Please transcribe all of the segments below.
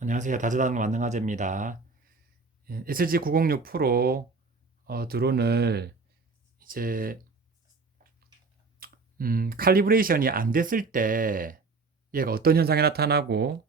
안녕하세요. 다재다능 만능아재입니다. SG906 프로 드론을 이제 칼리브레이션이 안 됐을 때 얘가 어떤 현상이 나타나고,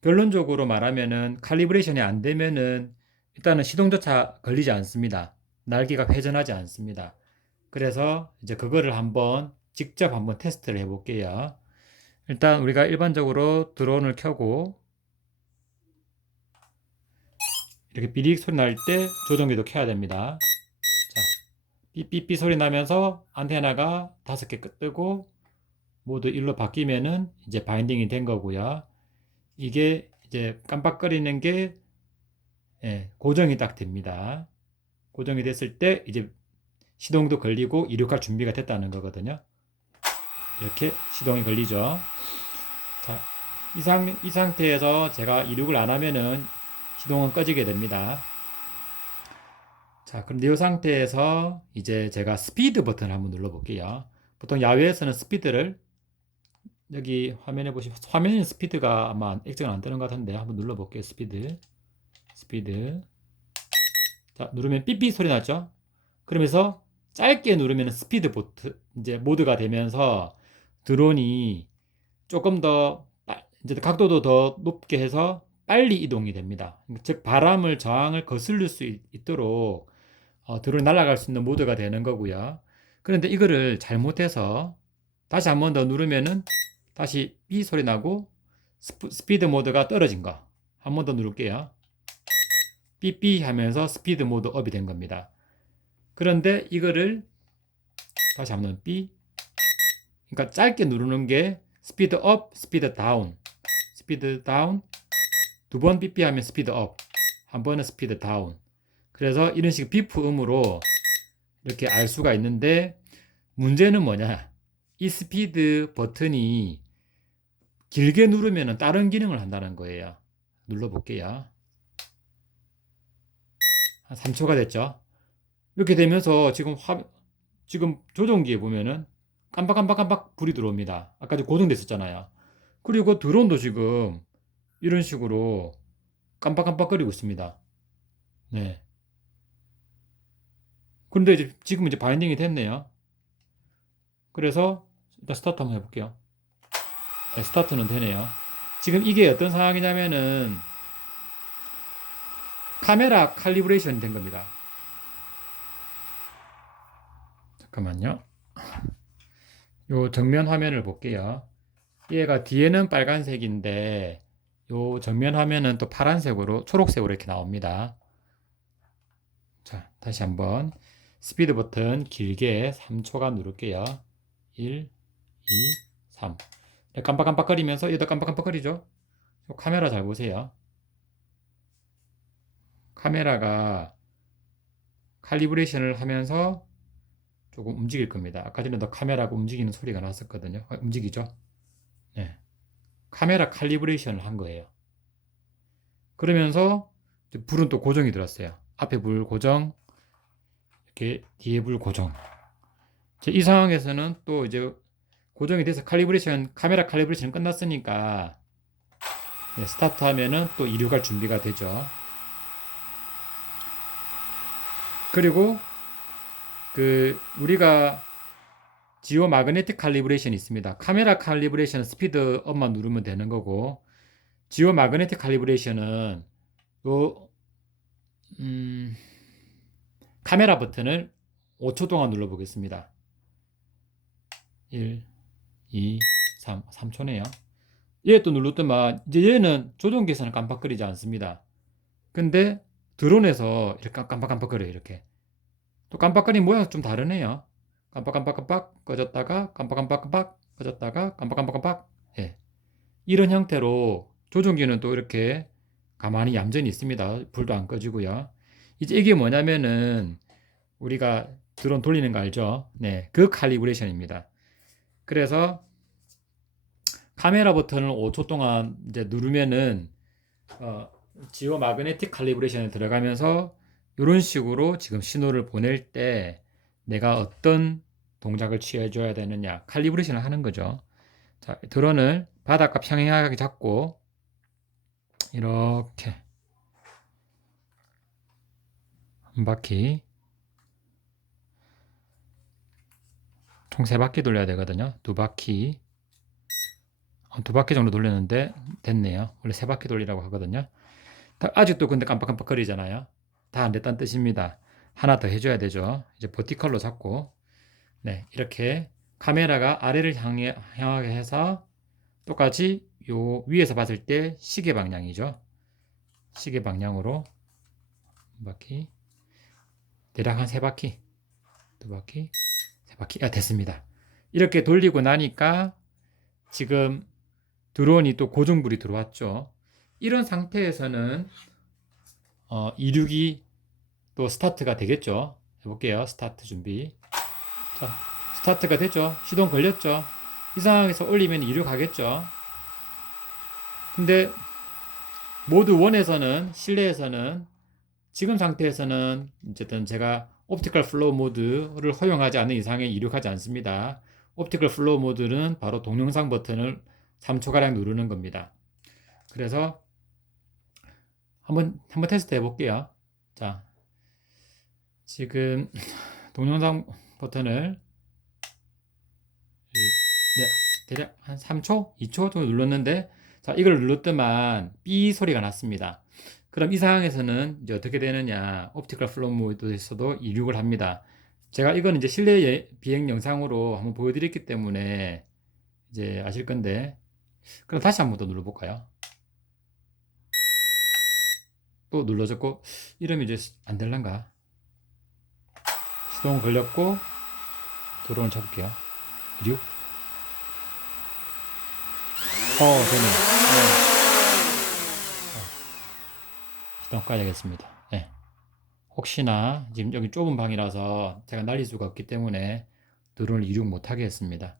결론적으로 말하면은 칼리브레이션이 안 되면은 일단은 시동조차 걸리지 않습니다. 날개가 회전하지 않습니다. 그래서 이제 그거를 직접 한번 테스트를 해볼게요. 일단 우리가 일반적으로 드론을 켜고 이렇게 삐릭 소리 날 때 조종기도 켜야 됩니다. 자, 삐삐삐 소리 나면서 안테나가 5개 뜨고 모두 1로 바뀌면은 이제 바인딩이 된 거고요. 이게 이제 깜빡거리는 게 고정이 딱 됩니다. 고정이 됐을 때 이제 시동도 걸리고 이륙할 준비가 됐다는 거거든요. 이렇게 시동이 걸리죠. 자, 이 상태에서 제가 이륙을 안 하면은 시동은 꺼지게 됩니다. 자, 그런데 이 상태에서 이제 제가 스피드 버튼을 한번 눌러 볼게요. 보통 야외에서는 스피드를 여기 화면에 보시면 화면에 스피드가 아마 액정은 안 뜨는 것 같은데 한번 눌러 볼게요. 스피드. 자, 누르면 삐삐 소리 나죠? 그러면서 짧게 누르면 스피드 보트 이제 모드가 되면서 드론이 조금 더 이제 각도도 더 높게 해서 빨리 이동이 됩니다. 즉 바람을 저항을 거슬릴 수 있도록 드론이 날아갈 수 있는 모드가 되는 거고요. 그런데 이거를 잘못해서 다시 한 번 더 누르면은 다시 삐 소리 나고 스피드 모드가 떨어진 거. 한 번 더 누를게요. 삐삐 하면서 스피드 모드 업이 된 겁니다. 그런데 이거를 다시 한 번 삐. 그러니까 짧게 누르는 게 스피드 업, 스피드 다운. 두 번 삐삐 하면 스피드 업. 한 번은 스피드 다운. 그래서 이런 식 비프 음으로 이렇게 알 수가 있는데, 문제는 뭐냐? 이 스피드 버튼이 길게 누르면 다른 기능을 한다는 거예요. 눌러볼게요. 한 3초가 됐죠? 이렇게 되면서 지금 조종기에 보면은 깜빡깜빡깜빡 불이 들어옵니다. 아까 고정됐었잖아요. 그리고 드론도 지금 이런 식으로 깜빡깜빡거리고 있습니다. 네. 그런데 지금 이제 바인딩이 됐네요. 그래서 일단 스타트 한번 해볼게요. 네, 스타트는 되네요. 지금 이게 어떤 상황이냐면은 카메라 칼리브레이션이 된 겁니다. 잠깐만요. 요 정면 화면을 볼게요. 얘가 뒤에는 빨간색인데 요 정면 화면은 또 파란색으로 초록색으로 이렇게 나옵니다. 자, 다시 한번 스피드 버튼 길게 3초간 누를게요. 1, 2, 3. 깜빡깜빡거리면서 얘도 깜빡깜빡거리죠? 카메라 잘 보세요. 카메라가 칼리브레이션을 하면서 조금 움직일 겁니다. 아까 전에도 카메라가 움직이는 소리가 났었거든요. 움직이죠? 네. 카메라 칼리브레이션을 한 거예요. 그러면서 불은 또 고정이 들었어요. 앞에 불 고정, 이렇게 뒤에 불 고정. 이 상황에서는 또 이제 고정이 돼서 카메라 칼리브레이션 끝났으니까 네, 스타트 하면은 또 이륙할 준비가 되죠. 그리고 우리가 지오 마그네틱 칼리브레이션이 있습니다. 카메라 칼리브레이션 스피드 업만 누르면 되는 거고, 지오 마그네틱 칼리브레이션은 요 음, 카메라 버튼을 5초 동안 눌러 보겠습니다. 1, 2, 3초네요. 얘 또 눌렀더만 이제 얘는 조종기에서는 깜빡거리지 않습니다. 근데 드론에서 이렇게 깜빡깜빡거려요. 이렇게 또 깜빡거리는 모양이 좀 다르네요. 깜빡깜빡깜빡 꺼졌다가 깜빡깜빡깜빡 꺼졌다가 깜빡깜빡깜빡. 예. 이런 형태로 조종기는 또 이렇게 가만히 얌전히 있습니다. 불도 안 꺼지고요. 이제 이게 뭐냐면은 우리가 드론 돌리는 거 알죠? 네, 그 칼리브레이션입니다. 그래서 카메라 버튼을 5초 동안 이제 누르면은 어, 지오 마그네틱 칼리브레이션에 들어가면서 이런 식으로 지금 신호를 보낼 때 내가 어떤 동작을 취해줘야 되느냐 칼리브레이션을 하는 거죠. 자, 드론을 바닥과 평행하게 잡고 이렇게 한 바퀴, 총 3바퀴 돌려야 되거든요. 2바퀴, 2바퀴 정도 돌렸는데 됐네요. 원래 3바퀴 돌리라고 하거든요. 아직도 근데 깜빡깜빡거리잖아요. 다 안 됐다는 뜻입니다. 하나 더 해줘야 되죠. 이제 버티컬로 잡고, 네, 이렇게 카메라가 아래를 향하게 해서 똑같이 요 위에서 봤을 때 시계 방향이죠. 시계 방향으로 한 바퀴, 대략 한 3바퀴, 2바퀴, 3바퀴, 됐습니다. 이렇게 돌리고 나니까 지금 드론이 또 고정불이 들어왔죠. 이런 상태에서는 262 또 스타트가 되겠죠. 해볼게요. 스타트 준비. 자, 스타트가 됐죠. 시동 걸렸죠. 이 상황에서 올리면 2류 가겠죠. 근데 모드 1에서는 실내에서는 지금 상태에서는 어쨌든 제가 옵티컬 플로우 모드를 허용하지 않는 이상에 이륙하지 않습니다. 옵티컬 플로우 모드는 바로 동영상 버튼을 3초가량 누르는 겁니다. 그래서 한번 테스트 해볼게요. 자, 지금 동영상 버튼을 네, 대략 한 3초, 2초 정도 눌렀는데, 자, 이걸 눌렀더만 삐 소리가 났습니다. 그럼 이 상황에서는 이제 어떻게 되느냐? 옵티컬 플로우 모드에서도 이륙을 합니다. 제가 이건 이제 실내 비행 영상으로 한번 보여드렸기 때문에 이제 아실 건데, 그럼 다시 한번 더 눌러볼까요? 또 눌러졌고, 이러면 이제 안 될란가? 시동 걸렸고, 드론 잡을게요. 이륙. 되네. 시동 꺼야겠습니다. 네. 혹시나 지금 여기 좁은 방이라서 제가 날릴 수가 없기 때문에 드론을 이륙 못하게 했습니다.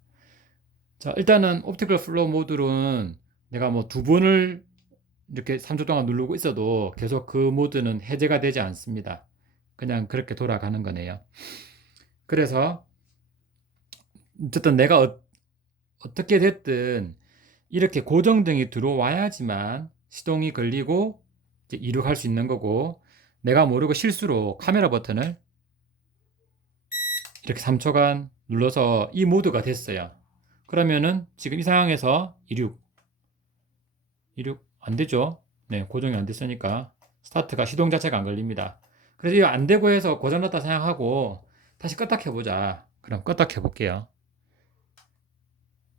자, 일단은 옵티컬 플로우 모드는 내가 뭐 2번을 이렇게 3초 동안 누르고 있어도 계속 그 모드는 해제가 되지 않습니다. 그냥 그렇게 돌아가는 거네요. 그래서 어쨌든 내가 어떻게 됐든 이렇게 고정등이 들어와야지만 시동이 걸리고 이제 이륙할 수 있는 거고, 내가 모르고 실수로 카메라 버튼을 이렇게 3초간 눌러서 이 모드가 됐어요. 그러면은 지금 이 상황에서 이륙 안 되죠. 네, 고정이 안 됐으니까 스타트가 시동 자체가 안 걸립니다. 그래서 이거 안 되고 해서 고장났다 생각하고 다시 껐다 켜보자. 그럼 껐다 켜볼게요.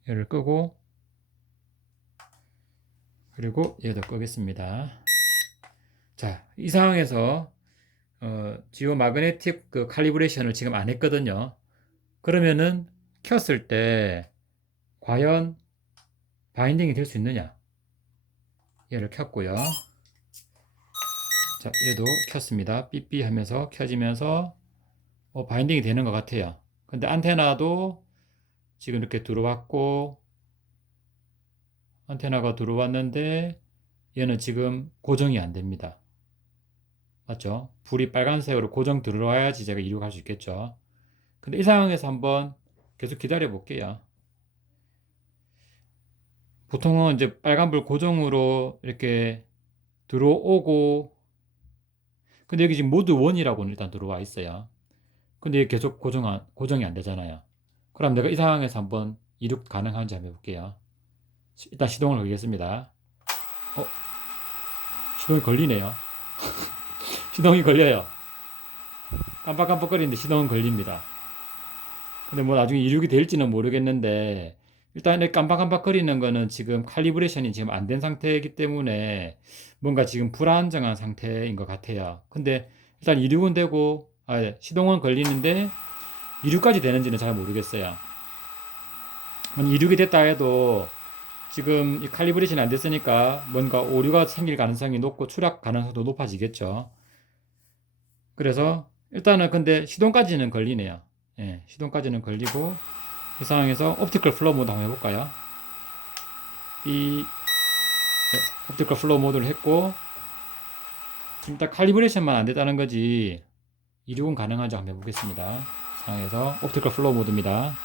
얘를 끄고, 그리고 얘도 끄겠습니다. 자, 이 상황에서 지오 마그네틱 그 칼리브레이션을 지금 안 했거든요. 그러면은 켰을 때 과연 바인딩이 될 수 있느냐? 얘를 켰고요. 자, 얘도 켰습니다. 삐삐 하면서 켜지면서 바인딩이 되는 것 같아요. 근데 안테나도 지금 이렇게 들어왔고, 안테나가 들어왔는데 얘는 지금 고정이 안 됩니다. 맞죠? 불이 빨간색으로 고정 들어와야지 제가 이륙할 수 있겠죠. 근데 이 상황에서 한번 계속 기다려 볼게요. 보통은 이제 빨간불 고정으로 이렇게 들어오고, 근데 여기 지금 모드 1이라고는 일단 들어와 있어요. 근데 이게 계속 고정이 안 되잖아요. 그럼 내가 이 상황에서 한번 이륙 가능한지 한번 해볼게요. 일단 시동을 걸겠습니다. 시동이 걸리네요. 시동이 걸려요. 깜빡깜빡거리는데 시동은 걸립니다. 근데 뭐 나중에 이륙이 될지는 모르겠는데, 일단 이 깜빡깜빡거리는 거는 지금 칼리브레이션이 지금 안 된 상태이기 때문에 뭔가 지금 불안정한 상태인 것 같아요. 근데 일단 이륙은 되고, 시동은 걸리는데 이륙까지 되는지는 잘 모르겠어요. 이륙이 됐다 해도 지금 이 칼리브레이션이 안 됐으니까 뭔가 오류가 생길 가능성이 높고 추락 가능성도 높아지겠죠. 그래서 일단은 근데 시동까지는 걸리네요. 예, 시동까지는 걸리고, 이 상황에서 옵티컬 플로우 모드 한번 해볼까요? 옵티컬 플로우 모드를 했고, 지금 딱 칼리브레이션만 안 됐다는 거지 이륙은 가능한지 한번 해보겠습니다. 이 상황에서 옵티컬 플로우 모드입니다.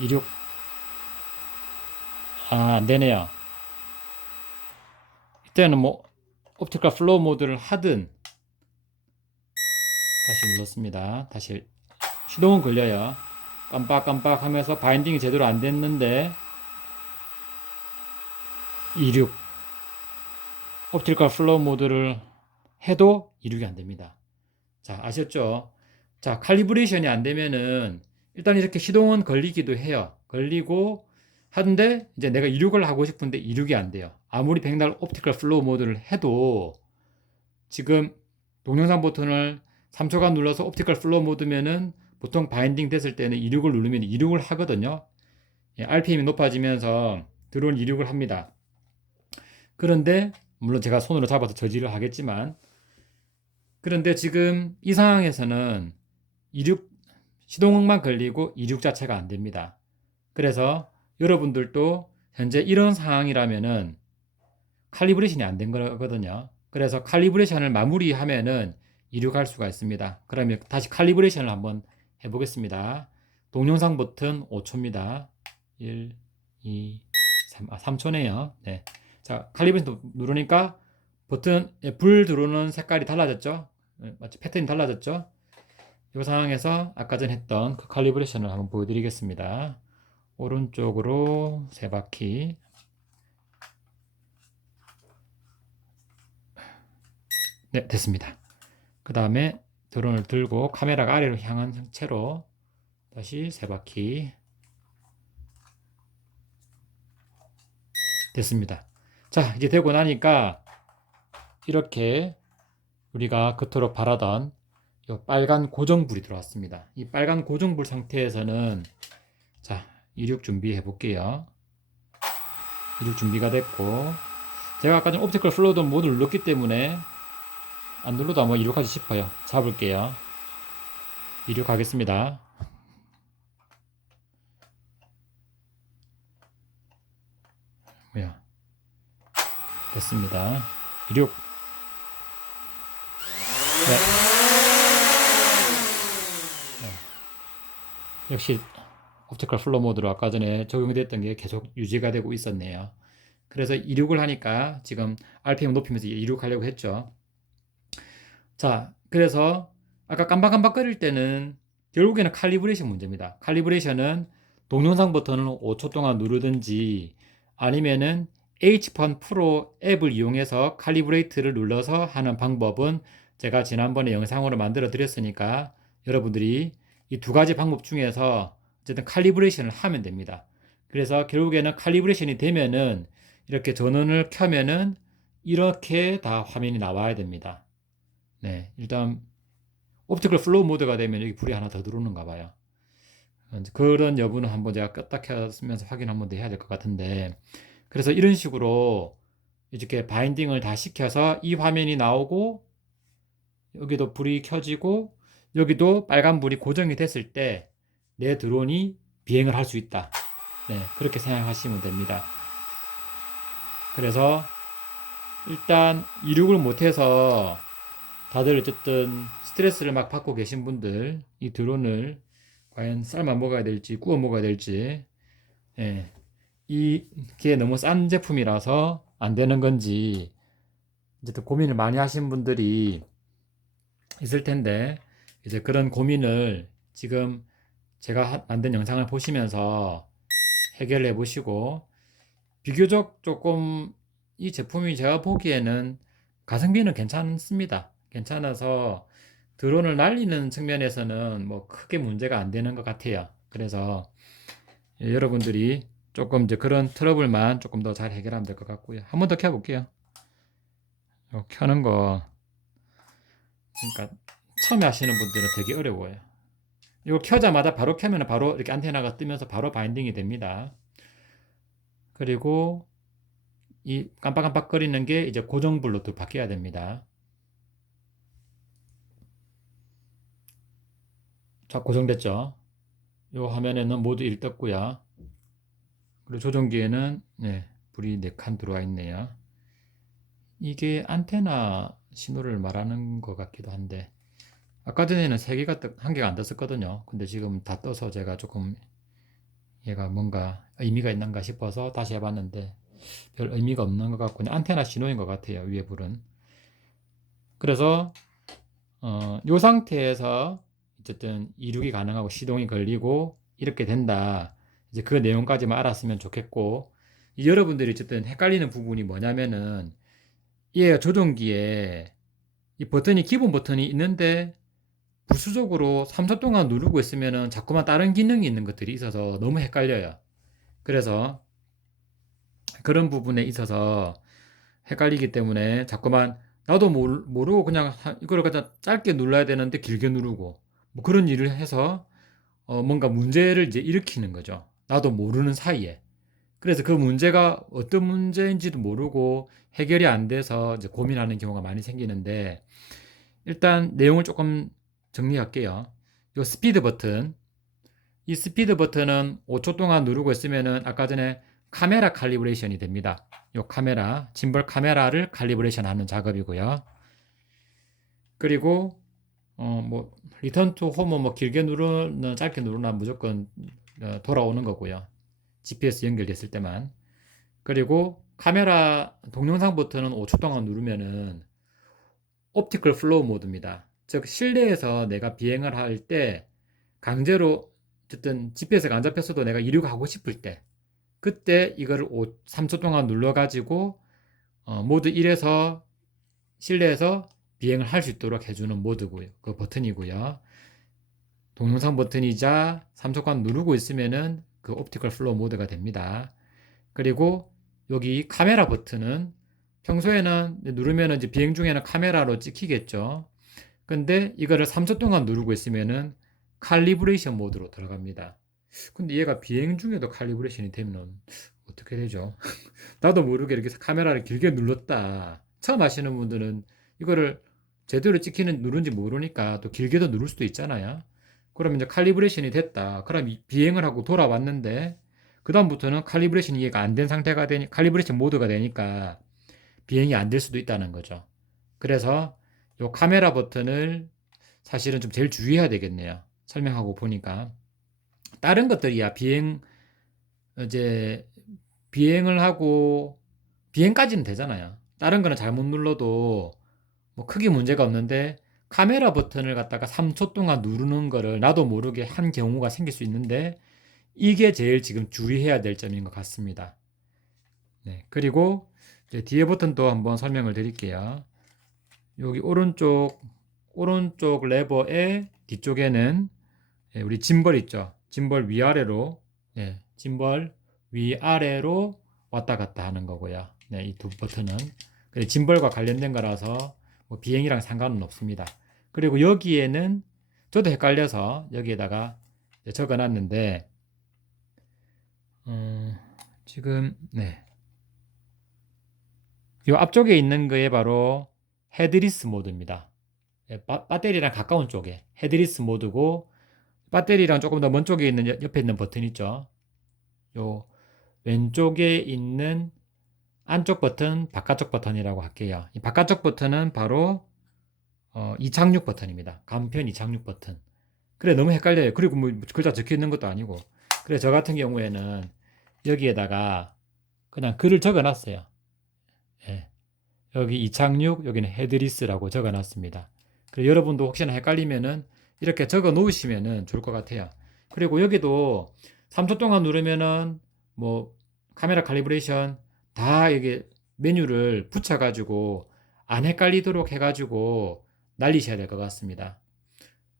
이륙 안 되네요. 이때는 뭐 옵티컬 플로우 모드를 하든 다시 눌렀습니다. 다시 시동은 걸려요. 깜빡깜빡 하면서 바인딩이 제대로 안 됐는데 26 옵티컬 플로우 모드를 해도 이륙이 안 됩니다. 자, 아셨죠? 자, 칼리브레이션이 안 되면은 일단 이렇게 시동은 걸리기도 해요. 걸리고 하는데 이제 내가 이륙을 하고 싶은데 이륙이 안 돼요. 아무리 백날 옵티컬 플로우 모드를 해도 지금 동영상 버튼을 3초간 눌러서 옵티컬 플로우 모드면은 보통 바인딩 됐을 때는 이륙을 누르면 이륙을 하거든요. RPM이 높아지면서 드론 이륙을 합니다. 그런데 물론 제가 손으로 잡아서 저지를 하겠지만 그런데 지금 이 상황에서는 이륙 시동만 걸리고 이륙 자체가 안 됩니다. 그래서 여러분들도 현재 이런 상황이라면은 칼리브레이션이 안 된 거거든요. 그래서 칼리브레이션을 마무리하면은 이륙할 수가 있습니다. 그러면 다시 칼리브레이션을 한번 해보겠습니다. 동영상 버튼 5초입니다. 1, 2, 3, 3초네요. 네. 자, 칼리브레이션 누르니까 버튼, 불 들어오는 색깔이 달라졌죠? 마치 패턴이 달라졌죠? 이 상황에서 아까 전 했던 그 칼리브레이션을 한번 보여드리겠습니다. 오른쪽으로 세 바퀴. 네, 됐습니다. 그 다음에 드론을 들고 카메라가 아래로 향한 채로 다시 세 바퀴. 됐습니다. 자, 이제 되고 나니까 이렇게 우리가 그토록 바라던 이 빨간 고정불이 들어왔습니다. 이 빨간 고정불 상태에서는 자, 이륙 준비해 볼게요. 이륙 준비가 됐고 제가 아까 전 옵티컬 플로우 모드를 눌렀기 때문에 안 눌러도 아마 이륙하지 싶어요. 잡을게요. 이륙하겠습니다. 뭐야? 됐습니다. 이륙. 네. 네. 역시 옵티컬 플로우 모드로 아까 전에 적용됐던 게 계속 유지가 되고 있었네요. 그래서 이륙을 하니까 지금 RPM 높이면서 이륙하려고 했죠. 자, 그래서 아까 깜박깜박거릴 때는 결국에는 칼리브레이션 문제입니다. 칼리브레이션은 동영상 버튼을 5초 동안 누르든지 아니면은 H펀 프로 앱을 이용해서 칼리브레이트를 눌러서 하는 방법은 제가 지난번에 영상으로 만들어 드렸으니까 여러분들이 이 두 가지 방법 중에서 어쨌든 칼리브레이션을 하면 됩니다. 그래서 결국에는 칼리브레이션이 되면은 이렇게 전원을 켜면은 이렇게 다 화면이 나와야 됩니다. 네, 일단 옵티컬 플로우 모드가 되면 여기 불이 하나 더 들어오는가 봐요. 그런 여부는 한번 제가 껐다 켰으면서 확인 한번 더 해야 될 것 같은데 그래서 이런 식으로 이렇게 바인딩을 다 시켜서 이 화면이 나오고 여기도 불이 켜지고 여기도 빨간 불이 고정이 됐을 때 내 드론이 비행을 할 수 있다. 네, 그렇게 생각하시면 됩니다. 그래서 일단 이륙을 못해서 다들 어쨌든 스트레스를 막 받고 계신 분들 이 드론을 과연 삶아 먹어야 될지 구워 먹어야 될지 예, 이게 너무 싼 제품이라서 안 되는 건지 어쨌든 고민을 많이 하신 분들이 있을 텐데 이제 그런 고민을 지금 제가 만든 영상을 보시면서 해결해 보시고 비교적 조금 이 제품이 제가 보기에는 가성비는 괜찮습니다. 괜찮아서 드론을 날리는 측면에서는 뭐 크게 문제가 안 되는 것 같아요. 그래서 여러분들이 조금 이제 그런 트러블만 조금 더 잘 해결하면 될 것 같고요. 한 번 더 켜볼게요. 켜는 거 그러니까 처음에 하시는 분들은 되게 어려워요. 이거 켜자마자 바로 켜면 바로 이렇게 안테나가 뜨면서 바로 바인딩이 됩니다. 그리고 이 깜빡깜빡거리는 게 이제 고정불로 또 바뀌어야 됩니다. 자, 고정됐죠? 이 화면에는 모두 1 떴고요. 그리고 조종기에는 네, 불이 4칸 들어와 있네요. 이게 안테나 신호를 말하는 것 같기도 한데 아까 전에는 3개가 1개가 안 떴었거든요. 근데 지금 다 떠서 제가 조금 얘가 뭔가 의미가 있는가 싶어서 다시 해봤는데 별 의미가 없는 것 같고 그냥 안테나 신호인 것 같아요. 위에 불은. 그래서 요 상태에서 어쨌든 이륙이 가능하고 시동이 걸리고 이렇게 된다. 이제 그 내용까지만 알았으면 좋겠고, 여러분들이 어쨌든 헷갈리는 부분이 뭐냐면은 얘 조종기에 이 버튼이 기본 버튼이 있는데 부수적으로 3초 동안 누르고 있으면은 자꾸만 다른 기능이 있는 것들이 있어서 너무 헷갈려요. 그래서 그런 부분에 있어서 헷갈리기 때문에 자꾸만 나도 모르고 그냥 이거를 그냥 짧게 눌러야 되는데 길게 누르고 뭐 그런 일을 해서 뭔가 문제를 이제 일으키는 거죠. 나도 모르는 사이에. 그래서 그 문제가 어떤 문제인지도 모르고 해결이 안 돼서 이제 고민하는 경우가 많이 생기는데, 일단 내용을 조금 정리할게요. 이 스피드 버튼. 이 스피드 버튼은 5초 동안 누르고 있으면은 아까 전에 카메라 칼리브레이션이 됩니다. 이 카메라, 짐벌 카메라를 칼리브레이션 하는 작업이고요. 그리고 뭐 리턴 투 홈은 뭐 길게 누르는 짧게 누르나 무조건 돌아오는 거고요. GPS 연결됐을 때만. 그리고 카메라 동영상 버튼은 5초 동안 누르면은 옵티컬 플로우 모드입니다. 즉 실내에서 내가 비행을 할 때 강제로 어쨌든 GPS가 안 잡혔어도 내가 이륙하고 싶을 때 그때 이거를 3초 동안 눌러 가지고 모드 1에서 실내에서 비행을 할 수 있도록 해주는 모드고요. 그 버튼이고요. 동영상 버튼이자 3초간 누르고 있으면은 그 옵티컬 플로우 모드가 됩니다. 그리고 여기 카메라 버튼은 평소에는 누르면 이제 비행 중에는 카메라로 찍히겠죠. 근데 이거를 3초 동안 누르고 있으면은 칼리브레이션 모드로 들어갑니다. 근데 얘가 비행 중에도 칼리브레이션이 되면 어떻게 되죠? 나도 모르게 이렇게 카메라를 길게 눌렀다. 처음 하시는 분들은 이거를 제대로 찍히는 누른지 모르니까 또 길게도 누를 수도 있잖아요. 그러면 이제 칼리브레이션이 됐다. 그럼 비행을 하고 돌아왔는데 그다음부터는 칼리브레이션이 이해가 안 된 상태가 되니 칼리브레이션 모드가 되니까 비행이 안 될 수도 있다는 거죠. 그래서 이 카메라 버튼을 사실은 좀 제일 주의해야 되겠네요. 설명하고 보니까 다른 것들이야 이제 비행을 하고 비행까지는 되잖아요. 다른 거는 잘못 눌러도 뭐 크게 문제가 없는데 카메라 버튼을 갖다가 3초 동안 누르는 거를 나도 모르게 한 경우가 생길 수 있는데 이게 제일 지금 주의해야 될 점인 것 같습니다. 네, 그리고 이제 뒤에 버튼도 한번 설명을 드릴게요. 여기 오른쪽 레버의 뒤쪽에는 우리 짐벌 있죠. 짐벌 위아래로, 짐벌 위아래로 왔다 갔다 하는 거고요. 네, 이 두 버튼은 짐벌과 관련된 거라서 뭐 비행이랑 상관은 없습니다. 그리고 여기에는 저도 헷갈려서 여기에다가 적어놨는데 지금 이 앞쪽에 있는 거에 바로 헤드리스 모드입니다. 배터리랑 가까운 쪽에 헤드리스 모드고, 배터리랑 조금 더 먼 쪽에 있는 옆에 있는 버튼 있죠. 요 왼쪽에 있는 안쪽 버튼, 바깥쪽 버튼이라고 할게요. 이 바깥쪽 버튼은 바로 이착륙 버튼입니다. 간편 이착륙 버튼. 그래, 너무 헷갈려요. 그리고 뭐 글자 적혀 있는 것도 아니고. 그래, 저 같은 경우에는 여기에다가 그냥 글을 적어 놨어요. 예. 여기 이착륙, 여기는 헤드리스라고 적어 놨습니다. 그리고 여러분도 혹시나 헷갈리면은 이렇게 적어 놓으시면은 좋을 것 같아요. 그리고 여기도 3초 동안 누르면은 뭐 카메라 칼리브레이션 다 이게 메뉴를 붙여가지고 안 헷갈리도록 해가지고 날리셔야 될 것 같습니다.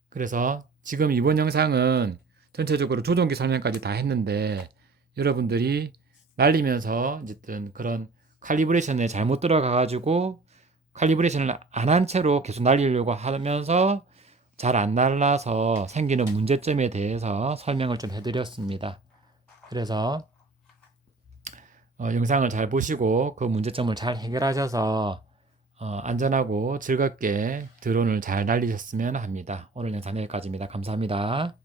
그래서 지금 이번 영상은 전체적으로 조종기 설명까지 다 했는데 여러분들이 날리면서 어쨌든 그런 칼리브레이션에 잘못 들어가가지고 칼리브레이션을 안 한 채로 계속 날리려고 하면서 잘 안 날라서 생기는 문제점에 대해서 설명을 좀 해드렸습니다. 그래서 영상을 잘 보시고 그 문제점을 잘 해결하셔서 안전하고 즐겁게 드론을 잘 날리셨으면 합니다. 오늘 영상 여기까지입니다. 감사합니다.